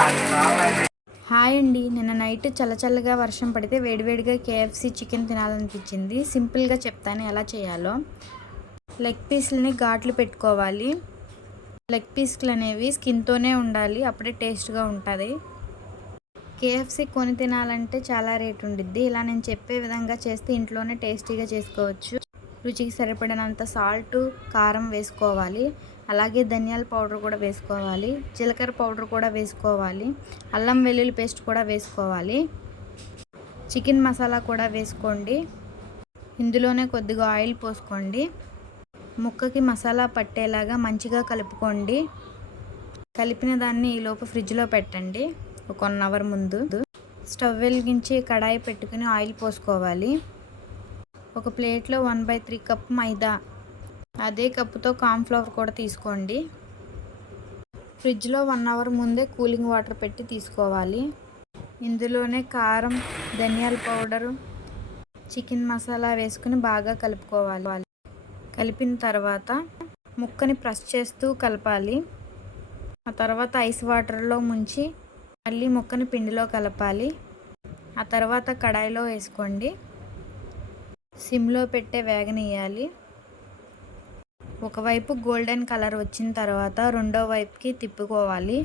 Hi అండి, నిన్న night చల్లచల్లగా వర్షం పడితే వేడివేడిగా కేఎఫ్సి చికెన్ తినాలనిపించింది. సింపుల్గా చెప్తాను ఎలా చేయాలో. లెగ్ పీస్లని ఘాట్లు పెట్టుకోవాలి. లెగ్ పీస్లు అనేవి స్కిన్తోనే ఉండాలి, అప్పుడే టేస్ట్గా ఉంటుంది. కేఎఫ్సి కొని తినాలంటే చాలా రేట్ ఉండిద్ది. ఇలా నేను చెప్పే విధంగా చేస్తే ఇంట్లోనే టేస్టీగా చేసుకోవచ్చు. రుచికి సరిపడినంత సాల్ట్, కారం వేసుకోవాలి. అలాగే ధనియాల పౌడర్ కూడా వేసుకోవాలి. జీలకర్ర పౌడర్ కూడా వేసుకోవాలి. అల్లం వెల్లుల్లి పేస్ట్ కూడా వేసుకోవాలి. చికెన్ మసాలా కూడా వేసుకోండి. ఇందులోనే కొద్దిగా ఆయిల్ పోసుకోండి. ముక్కకి మసాలా పట్టేలాగా మంచిగా కలుపుకోండి. కలిపిన దాన్ని ఈలోపు ఫ్రిడ్జ్లో పెట్టండి ఒక 1 అవర్ ముందు. స్టవ్ వెలిగించి కడాయి పెట్టుకుని ఆయిల్ పోసుకోవాలి. ఒక ప్లేట్లో 1/3 కప్ మైదా, అదే కప్పుతో కార్న్ఫ్లవర్ కూడా తీసుకోండి. ఫ్రిడ్జ్లో 1 అవర్ ముందే కూలింగ్ వాటర్ పెట్టి తీసుకోవాలి. ఇందులోనే కారం, ధనియాల పౌడరు, చికెన్ మసాలా వేసుకుని బాగా కలుపుకోవాలి. కలిపిన తర్వాత ముక్కని ప్రెస్ చేస్తూ కలపాలి. ఆ తర్వాత ఐస్ వాటర్లో ముంచి మళ్ళీ ముక్కని పిండిలో కలపాలి. ఆ తర్వాత కడాయిలో వేసుకోండి. సిమ్లో పెట్టే వేగనియ్యాలి. ఒకవైపు గోల్డెన్ కలర్ వచ్చిన తర్వాత రెండో వైపుకి తిప్పుకోవాలి.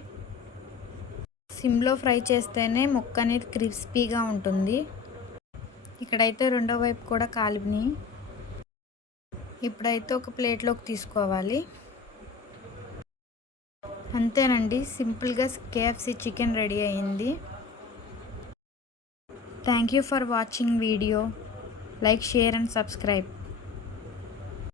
సిమ్లో ఫ్రై చేస్తేనే ముక్క అనేది క్రిస్పీగా ఉంటుంది. ఇక్కడైతే రెండో వైపు కూడా కాలిని. ఇప్పుడైతే ఒక ప్లేట్లోకి తీసుకోవాలి. అంతేనండి, సింపుల్గా కేఎఫ్సి చికెన్ రెడీ అయింది. Thank you for watching video. Like, share and subscribe.